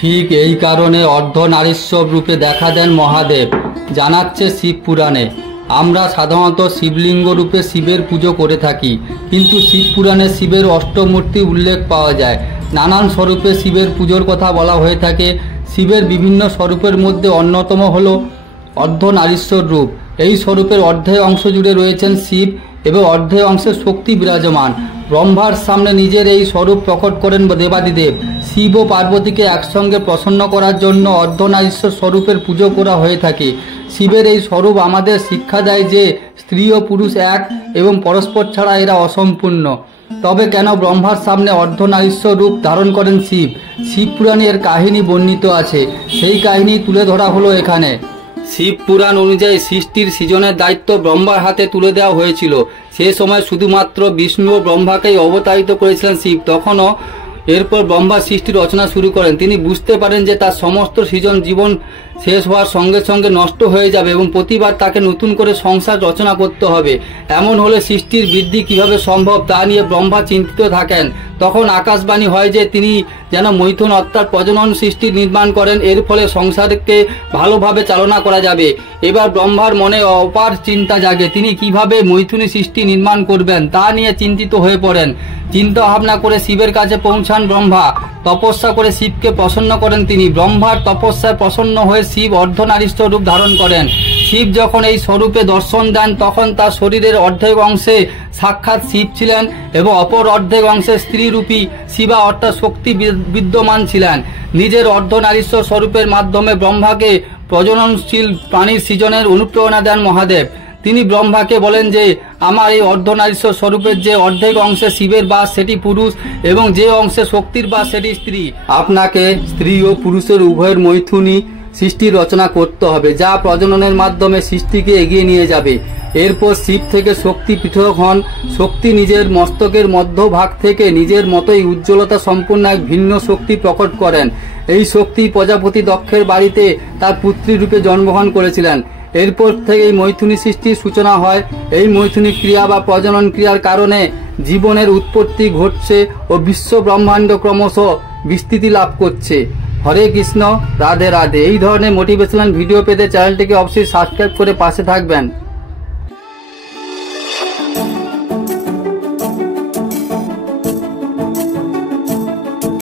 ঠিক এই কারণে অর্ধনারীশ্বর রূপে দেখা দেন মহাদেব, জানাচ্ছে শিব পুরাণে। আমরা সাধারণত শিবলিঙ্গ রূপে শিবের পুজো করে থাকি, কিন্তু শিব পুরাণে শিবের অষ্টমূর্তি উল্লেখ পাওয়া যায়। নানান স্বরূপে শিবের পুজোর কথা বলা হয়ে থাকে। শিবের বিভিন্ন স্বরূপের মধ্যে অন্যতম হল অর্ধনারীশ্বর রূপ। এই স্বরূপের অর্ধেক অংশ জুড়ে রয়েছেন শিব এবং অর্ধেক অংশে শক্তি বিরাজমান। ব্রহ্মার সামনে নিজের এই স্বরূপ প্রকট করেন দেবাদিদেব। শিব ও পার্বতীকে একসঙ্গে প্রসন্ন করার জন্য অর্ধনারীশ্বর স্বরূপের পুজো করা হয়ে থাকে। শিবের এই স্বরূপ আমাদের শিক্ষা দেয় যে স্ত্রী ও পুরুষ এক এবং পরস্পর ছাড়া এরা অসম্পূর্ণ। তবে কেন ব্রহ্মার সামনে অর্ধনারীশ্বর রূপ ধারণ করেন শিব? শিব পুরাণে এর কাহিনী বর্ণিত আছে, সেই কাহিনী তুলে ধরা হলো এখানে। শিব পুরাণ অনুযায়ী সৃষ্টির সৃজনের দায়িত্ব ব্রহ্মার হাতে তুলে দেওয়া হয়েছিল। সে সময় শুধুমাত্র বিষ্ণু ও ব্রহ্মাকেই অবতারিত করেছিলেন শিব। তখনও এরপর ব্রহ্মা সৃষ্টি রচনা শুরু করেন। তিনি বুঝতে পারেন যে তার সমস্ত সৃজন জীবন শেষ হওয়ার সঙ্গে সঙ্গে নষ্ট হয়ে যাবে এবং প্রতিবার তাকে নতুন করে সংসার রচনা করতে হবে। এমন হলে সৃষ্টির বৃদ্ধি কিভাবে সম্ভব তা নিয়ে ব্রহ্মা চিন্তিত থাকেন। তখন আকাশবাণী হয় যে তিনি যেন মৈথুন অর্থাৎ প্রজনন সৃষ্টি নির্মাণ করেন, এর ফলে সংসারকে ভালোভাবে চালনা করা যাবে। এবার ব্রহ্মার মনে অপার চিন্তা জাগে। তিনি কিভাবে মৈথুনী সৃষ্টি নির্মাণ করবেন তা নিয়ে চিন্তিত হয়ে পড়েন। চিন্তা ভাবনা করে শিবের কাছে পৌঁছান ব্রহ্মা। তপস্যা করে শিবকে প্রসন্ন করেন তিনি। ব্রহ্মার তপস্যায় প্রসন্ন হয়ে শিব অর্ধনারীশ্বর রূপ ধারণ করেন। শিব যখন এই স্বরূপে দর্শন দেন তখন তার শরীরের অর্ধেক অংশে সাক্ষাৎ শিব ছিলেন এবং অপর অর্ধেক অংশে স্ত্রীরূপী শিবা অর্থাৎ শক্তি বিদ্যমান ছিলেন। নিজের অর্ধনারীশ্বর স্বরূপের মাধ্যমে ব্রহ্মাকে প্রজননশীল প্রাণীর সৃজনের অনুপ্রেরণা দেন মহাদেব। তিনি ব্রহ্মাকে বলেন যে আমার এই অর্ধনারীশ্বর স্বরূপের যে অর্ধেক অংশে শিবের বাস সেটি পুরুষ এবং যে অংশে শক্তির বাস সেটি স্ত্রী। আপনাকে স্ত্রী ও পুরুষের উভয়ের মৈথুনী সৃষ্টি রচনা করতে হবে, যা প্রজননের মাধ্যমে সৃষ্টিকে এগিয়ে নিয়ে যাবে। এরপর শিব থেকে শক্তি পৃথক হন। শক্তি নিজের মস্তকের মধ্যভাগ থেকে নিজের মতোই উজ্জ্বলতা সম্পন্ন এক ভিন্ন শক্তি প্রকট করেন। এই শক্তি প্রজাপতি দক্ষের বাড়িতে তার পুত্রী রূপে জন্মগ্রহণ করেছিলেন। এরপর থেকে এই মৈথুনী সৃষ্টির সূচনা হয়। এই মৈথুনী ক্রিয়া বা প্রজনন ক্রিয়ার কারণে জীবনের উৎপত্তি ঘটছে ও বিশ্ব ব্রহ্মাণ্ড ক্রমশ বিস্তৃতি লাভ করছে। হরে কৃষ্ণ, রাধে রাধে। এই ধরনের মোটিভেশনাল ভিডিও পেতে চ্যানেলটিকে অবশ্যই সাবস্ক্রাইব করে পাশে থাকবেন।